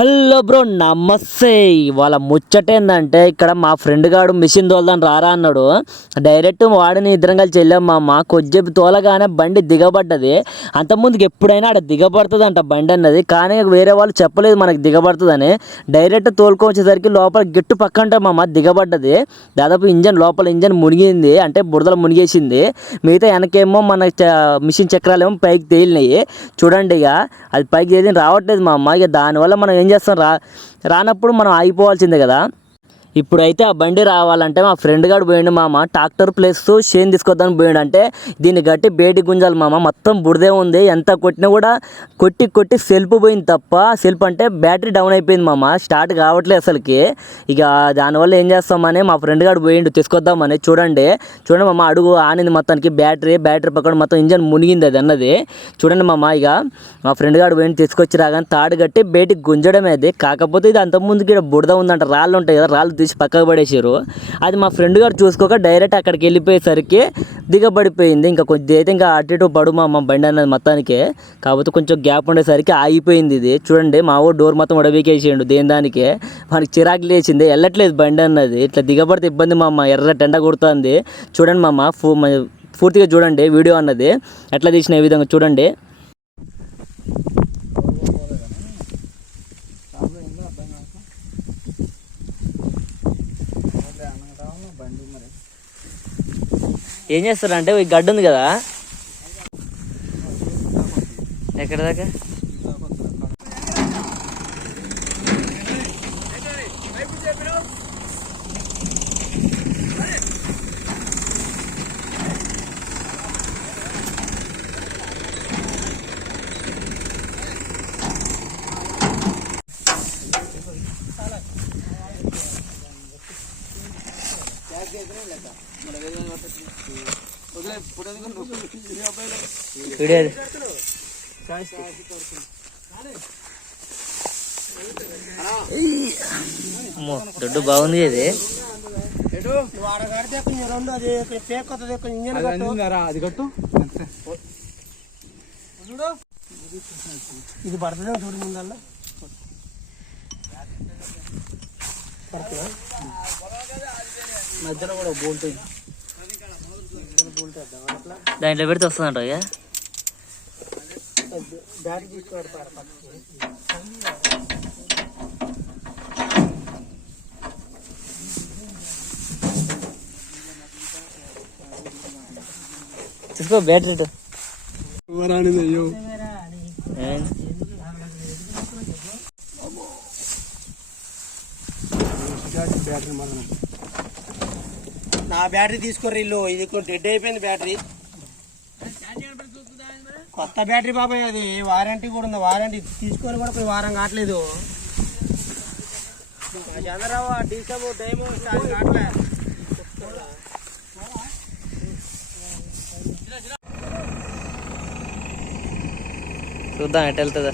Hello bro నమస్తే. వాళ్ళ ముచ్చట ఏంటంటే ఇక్కడ మా ఫ్రెండ్ గాడు మిషన్ తోలదాని రారా అన్నాడు. డైరెక్ట్ వాడిని ఇద్దరం కలిసి వెళ్ళాం మా అమ్మ కొద్దిసేపు తోలగానే బండి దిగబడ్డది. అంతకుముందుకు ఎప్పుడైనా అక్కడ దిగబడుతుంది అంట బండి అన్నది. కానీ వేరే వాళ్ళు చెప్పలేదు మనకి దిగబడుతుందని. డైరెక్ట్ తోలుకొచ్చేసరికి లోపల గిట్టు పక్కంట మా అమ్మ దిగబడ్డది. దాదాపు ఇంజన్ లోపల ఇంజన్ మునిగింది. అంటే బురదలు మునిగేసింది. మిగతా వెనకేమో మన మిషన్ చక్రాలు ఏమో పైకి తేలినాయి. చూడండి ఇక. అది పైకి తేలిన రావట్లేదు మా అమ్మ ఇక దానివల్ల మనం ఏం చేస్తాం. రా రానప్పుడు మనం ఆగిపోవాల్సిందే కదా. ఇప్పుడైతే ఆ బండి రావాలంటే మా ఫ్రెండ్ గారు పోయిండు మామ. ట్రాక్టర్ ప్లస్ షేన్ తీసుకొద్దానికి పోయిండు అంటే దీన్ని గట్టి బేటి గుంజాలి మామ. మొత్తం బురదే ఉంది. ఎంత కొట్టినా కూడా కొట్టి కొట్టి సెల్ఫ్ పోయింది తప్ప సెల్ఫ్ అంటే బ్యాటరీ డౌన్ అయిపోయింది మామ. స్టార్ట్ కావట్లేదు అసలుకి. ఇక దానివల్ల ఏం చేస్తామని మా ఫ్రెండ్ గారు పోయిండు తీసుకొద్దామని. చూడండి. చూడండి మామ అడుగు ఆనింది మొత్తానికి బ్యాటరీ. బ్యాటరీ పక్కన మొత్తం ఇంజన్ మునిగింది అది అన్నది. చూడండి మామ ఇక మా ఫ్రెండ్ గారు పోయిండు తీసుకొచ్చి రాగానే తాడు కట్టి బేటికి గుంజడమే అది. కాకపోతే ఇది అంతకుముందుకి ఇక్కడ బురద ఉందంట. రాళ్ళు ఉంటాయి కదా రాళ్ళు తీసి పక్కకు పడేసారు అది మా ఫ్రెండ్ గారు చూసుకోక డైరెక్ట్ అక్కడికి వెళ్ళిపోయేసరికి దిగబడిపోయింది. ఇంకా కొద్ది అయితే ఇంకా అటు ఇటు పడు మా బండి అన్నది మొత్తానికి. కాకపోతే కొంచెం గ్యాప్ ఉండేసరికి ఆగిపోయింది ఇది. చూడండి మా ఊరు డోర్ మొత్తం ఉడబీకేసిండు దేని దానికి. మనకి చిరాకు లేచింది. వెళ్ళట్లేదు బండి అన్నది. ఇట్లా దిగబడితే ఇబ్బంది మా అమ్మ. ఎర్ర టెండ కొడుతుంది. చూడండి మా అమ్మ. పూర్తిగా చూడండి వీడియో అన్నది. ఎట్లా తీసిన ఈ విధంగా చూడండి. ఏం చేస్తారంటే ఈ గడ్డ ఉంది కదా? ఎక్కడ దాకా? దొడ్డు బాగుంది ఇది. అది కట్టు ఇది పడుతుంది చూడు ముందల్లా పడుతుందా మధ్యలో కూడా బోల్ట్ దాంట్లో పెడితే వస్తుందంట ఇక బ్యాటరీ తీసుకుపెడతారు పక్కకి తీసుకో బ్యాటరీ ఇటు. వరానిది అయ్యో ఏమైంది? బ్యాటరీ మనం నా బ్యాటరీ తీసుకోర్రి ఇల్లు. ఇది డెడ్ అయిపోయింది బ్యాటరీ. కొత్త బ్యాటరీ బాబాయ్ అది. వారంటీ కూడా ఉంది. వారంటీ తీసుకొని కూడా పోయి వారం కావట్లేదు. చంద్రరావు డీసమ్ డైమో కావట్లే. చూద్దాం ఎట్ వెళ్తుందా.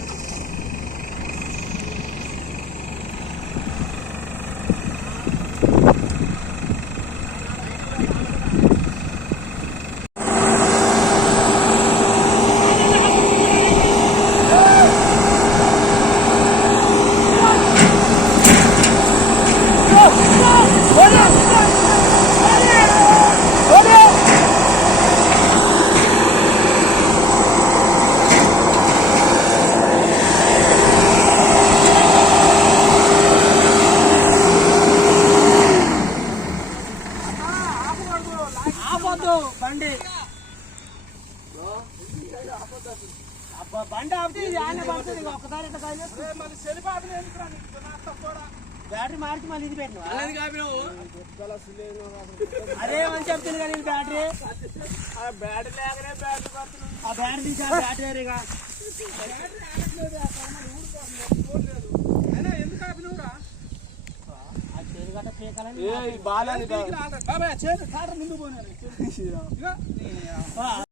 ఆపొద్దు బండి. బండి ఆపితే ఆయన పడుతుంది బ్యాటరీ మార్చి మళ్ళీ ఇది పెట్టిన అదే అని చెప్తుంది కానీ ఇది బ్యాటరీ? ఆ బ్యాటరీ తీసి బ్యాటరీ ఇక. ఆ చేను గట్ట పీకాలని బాగా ఆ,